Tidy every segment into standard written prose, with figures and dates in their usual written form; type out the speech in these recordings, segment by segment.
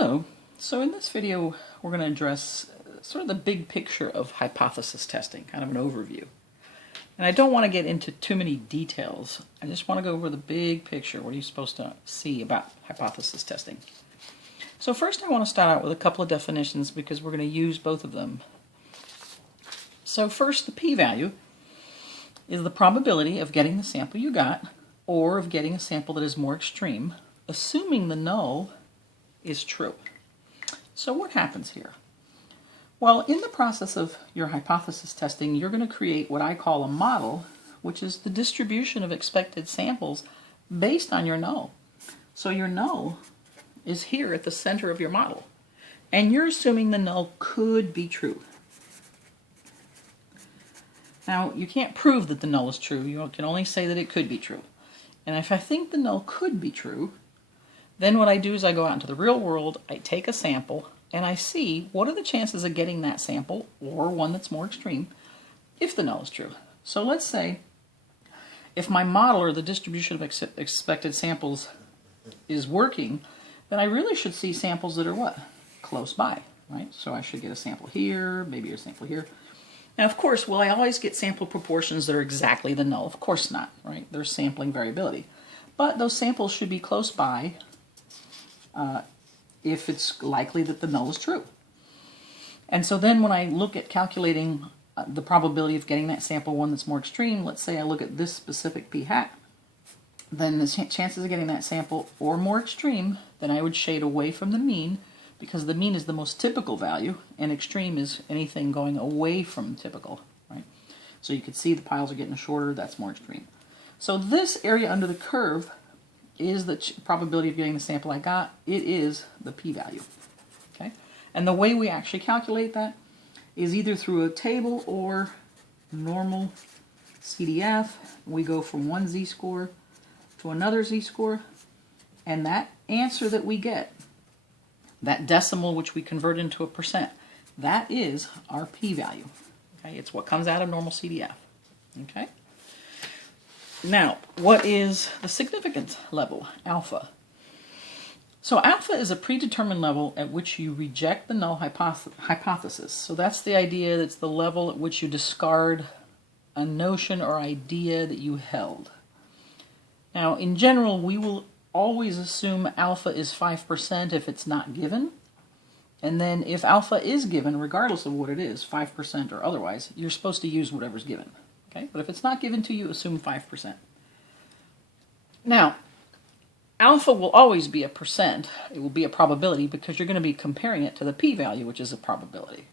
Hello. So in this video, we're going to address sort of the big picture of hypothesis testing, kind of an overview. And I don't want to get into too many details. I just want to go over the big picture. What are you supposed to see about hypothesis testing? So first I want to start out with a couple of definitions because we're going to use both of them. So first, the p-value is the probability of getting the sample you got or of getting a sample that is more extreme, assuming the null is true. So what happens here? Well, in the process of your hypothesis testing, you're going to create what I call a model, which is the distribution of expected samples based on your null. So your null is here at the center of your model, and you're assuming the null could be true. Now, you can't prove that the null is true. You can only say that it could be true. And if I think the null could be true, then what I do is I go out into the real world, I take a sample, and I see what are the chances of getting that sample, or one that's more extreme, if the null is true. So let's say if my model, or the distribution of expected samples, is working, then I really should see samples that are what? Close by, right? So I should get a sample here, maybe a sample here. Now, of course, will I always get sample proportions that are exactly the null? Of course not, right? There's sampling variability. But those samples should be close by if it's likely that the null is true. And so then when I look at calculating the probability of getting that sample one that's more extreme, let's say I look at this specific p hat, then the chances of getting that sample or more extreme, then I would shade away from the mean, because the mean is the most typical value, and extreme is anything going away from typical, right? So you can see the piles are getting shorter, that's more extreme. So this area under the curve is the probability of getting the sample I got. It is the p-value, okay? And the way we actually calculate that is either through a table or normal CDF. We go from one z-score to another z-score, and that answer that we get, that decimal which we convert into a percent, that is our p-value. Okay? It's what comes out of normal CDF. Okay? Now, what is the significance level, alpha? So alpha is a predetermined level at which you reject the null hypothesis. So that's the idea, that's the level at which you discard a notion or idea that you held. Now, in general, we will always assume alpha is 5% if it's not given. And then if alpha is given, regardless of what it is, 5% or otherwise, you're supposed to use whatever's given. Okay? But if it's not given to you, assume 5%. Now, alpha will always be a percent. It will be a probability because you're going to be comparing it to the p-value, which is a probability.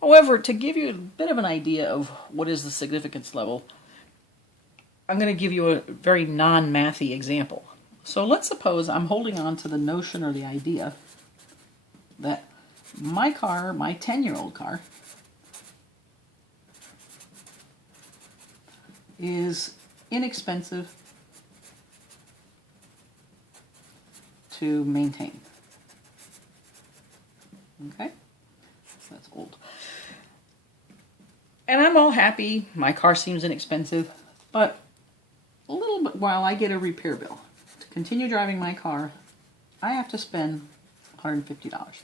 However, to give you a bit of an idea of what is the significance level, I'm going to give you a very non-mathy example. So let's suppose I'm holding on to the notion or the idea that my car, my 10-year-old car, is inexpensive to maintain. Okay? So that's old. And I'm all happy. My car seems inexpensive, but a little bit while I get a repair bill. To continue driving my car, I have to spend $150.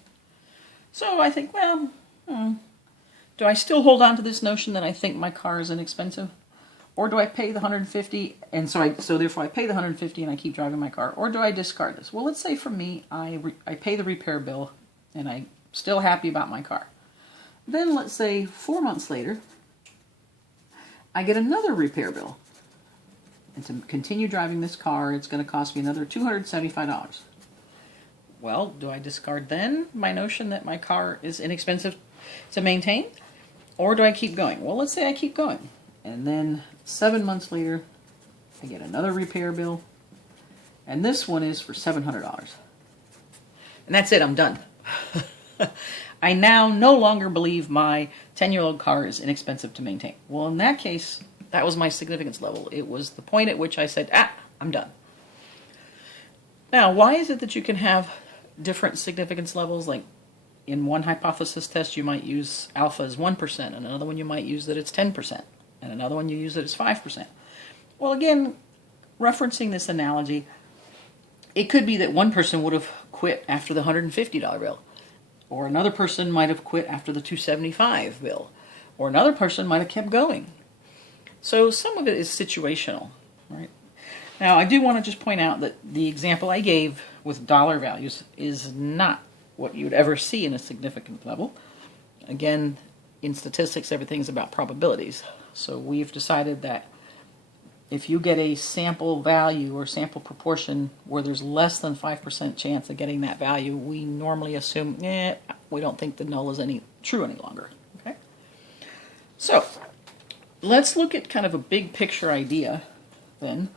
So I think, well, do I still hold on to this notion that I think my car is inexpensive? Or do I pay the $150, and so therefore I pay the $150 and I keep driving my car? Or do I discard this? Well, let's say for me, I pay the repair bill and I'm still happy about my car. Then let's say 4 months later, I get another repair bill. And to continue driving this car, it's going to cost me another $275. Well, do I discard then my notion that my car is inexpensive to maintain? Or do I keep going? Well, let's say I keep going. And then 7 months later, I get another repair bill. And this one is for $700. And that's it, I'm done. I now no longer believe my 10-year-old car is inexpensive to maintain. Well, in that case, that was my significance level. It was the point at which I said, I'm done. Now, why is it that you can have different significance levels? Like in one hypothesis test, you might use alpha as 1%, and another one you might use that it's 10%, and another one you use that it's 5%. Well, again, referencing this analogy, it could be that one person would have quit after the $150 bill. Or another person might have quit after the $275 bill. Or another person might have kept going. So some of it is situational, right? Now, I do want to just point out that the example I gave with dollar values is not what you'd ever see in a significant level. Again, in statistics, everything's about probabilities. So we've decided that if you get a sample value or sample proportion where there's less than 5% chance of getting that value, we normally assume, we don't think the null is true any longer. Okay? So, let's look at kind of a big picture idea then.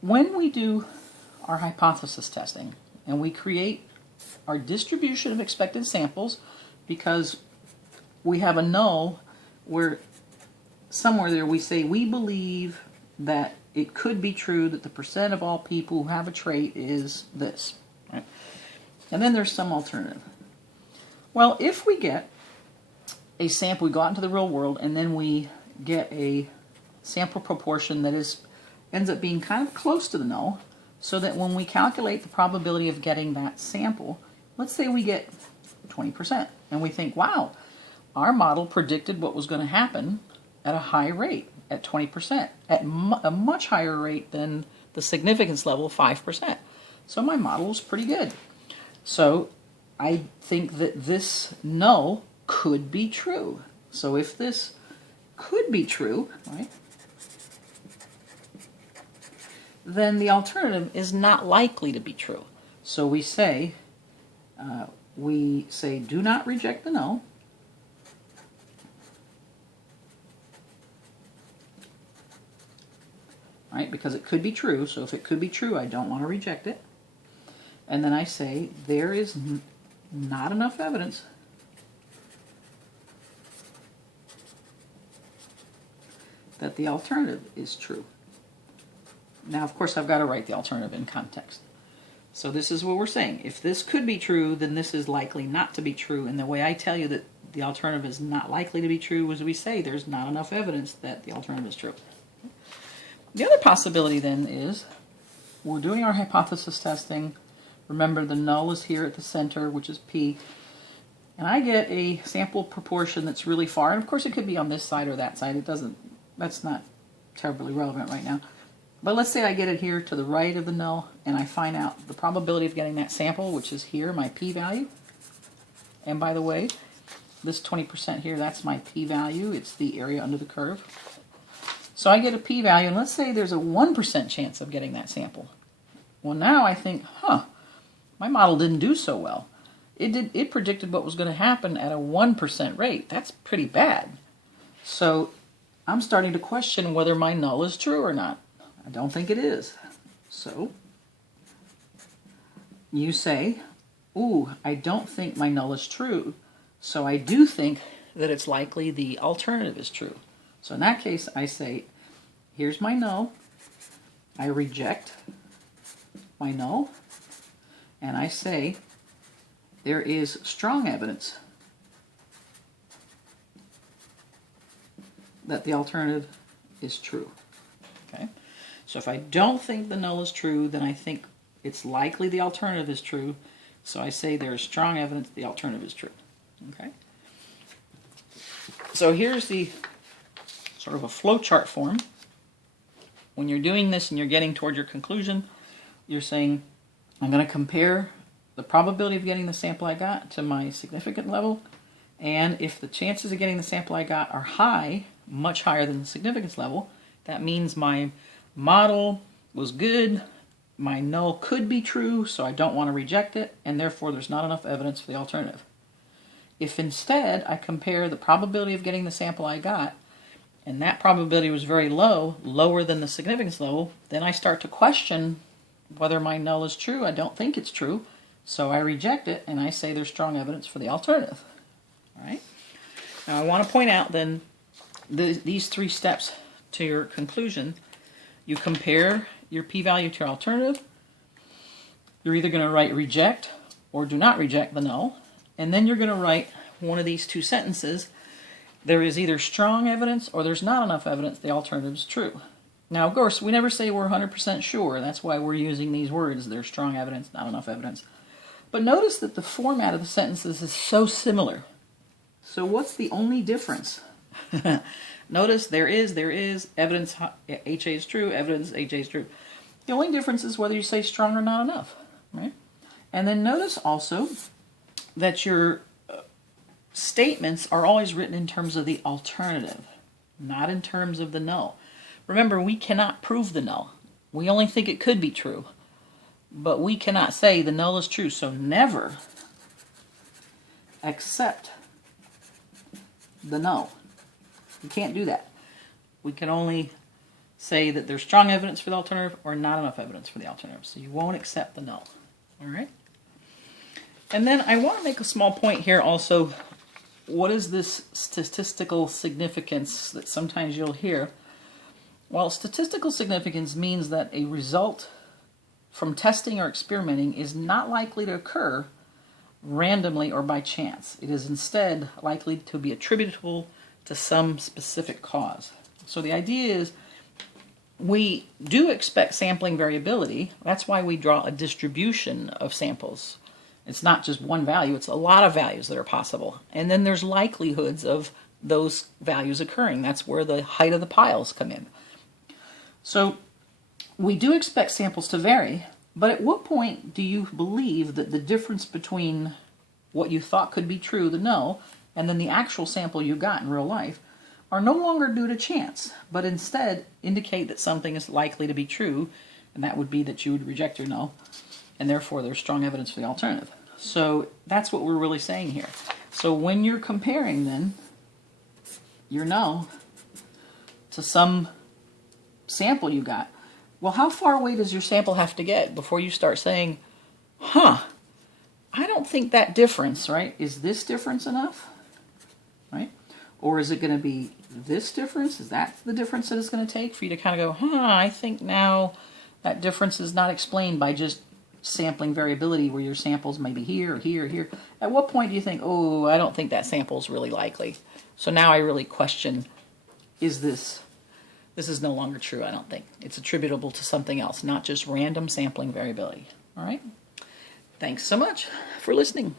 When we do our hypothesis testing and we create our distribution of expected samples, because we have a null where somewhere there we say we believe that it could be true that the percent of all people who have a trait is this, right? And then there's some alternative. Well, if we get a sample, we go out into the real world, and then we get a sample proportion that ends up being kind of close to the null, so that when we calculate the probability of getting that sample, let's say we get 20%, and we think, wow, our model predicted what was going to happen at a high rate, at 20%, at a much higher rate than the significance level, 5%. So my model is pretty good. So I think that this null could be true. So if this could be true, right, then the alternative is not likely to be true. So we say do not reject the null. Right, because it could be true. So if it could be true, I don't want to reject it. And then I say there is not enough evidence that the alternative is true. Now, of course, I've got to write the alternative in context. So this is what we're saying. If this could be true, then this is likely not to be true. And the way I tell you that the alternative is not likely to be true is we say there's not enough evidence that the alternative is true. The other possibility then is we're doing our hypothesis testing. Remember, the null is here at the center, which is P. And I get a sample proportion that's really far. And of course, it could be on this side or that side. That's not terribly relevant right now. But let's say I get it here to the right of the null, and I find out the probability of getting that sample, which is here, my p-value. And by the way, this 20% here, that's my p-value. It's the area under the curve. So I get a p-value, and let's say there's a 1% chance of getting that sample. Well, now I think, my model didn't do so well. It predicted what was going to happen at a 1% rate. That's pretty bad. So I'm starting to question whether my null is true or not. I don't think it is. So you say, I don't think my null is true, so I do think that it's likely the alternative is true. So in that case, I say, here's my null. I reject my null. And I say, there is strong evidence that the alternative is true. Okay? So if I don't think the null is true, then I think it's likely the alternative is true. So I say there is strong evidence the alternative is true. Okay? So here's the sort of a flowchart form. When you're doing this and you're getting toward your conclusion, you're saying, I'm going to compare the probability of getting the sample I got to my significant level, and if the chances of getting the sample I got are high, much higher than the significance level, that means my model was good, my null could be true, so I don't want to reject it, and therefore there's not enough evidence for the alternative. If instead I compare the probability of getting the sample I got, and that probability was very low, lower than the significance level, then I start to question whether my null is true. I don't think it's true, so I reject it, and I say there's strong evidence for the alternative. All right? Now I want to point out then these three steps to your conclusion. You compare your p-value to your alternative. You're either going to write reject or do not reject the null, and then you're going to write one of these two sentences. There is either strong evidence or there's not enough evidence the alternative is true. Now, of course, we never say we're 100% sure. That's why we're using these words. There's strong evidence, not enough evidence. But notice that the format of the sentences is so similar. So what's the only difference? Notice there is, evidence HA is true, evidence HA is true. The only difference is whether you say strong or not enough, right? And then notice also that your statements are always written in terms of the alternative, not in terms of the null. Remember, we cannot prove the null. We only think it could be true, but we cannot say the null is true. So never accept the null. We can't do that. We can only say that there's strong evidence for the alternative or not enough evidence for the alternative. So you won't accept the null. All right? And then I want to make a small point here also. What is this statistical significance that sometimes you'll hear? Well, statistical significance means that a result from testing or experimenting is not likely to occur randomly or by chance. It is instead likely to be attributable to some specific cause. So the idea is we do expect sampling variability. That's why we draw a distribution of samples. It's not just one value, it's a lot of values that are possible. And then there's likelihoods of those values occurring. That's where the height of the piles come in. So we do expect samples to vary, but at what point do you believe that the difference between what you thought could be true, the null, and then the actual sample you got in real life are no longer due to chance, but instead indicate that something is likely to be true, and that would be that you would reject your null, and therefore there's strong evidence for the alternative. So that's what we're really saying here. So when you're comparing then your null to some sample you got, well, how far away does your sample have to get before you start saying, I don't think that difference, right? Is this difference enough? Right? Or is it going to be this difference? Is that the difference that it's going to take for you to kind of go, I think now that difference is not explained by just sampling variability where your samples may be here, or here, or here. At what point do you think, I don't think that sample is really likely. So now I really question, this is no longer true, I don't think. It's attributable to something else, not just random sampling variability. All right? Thanks so much for listening.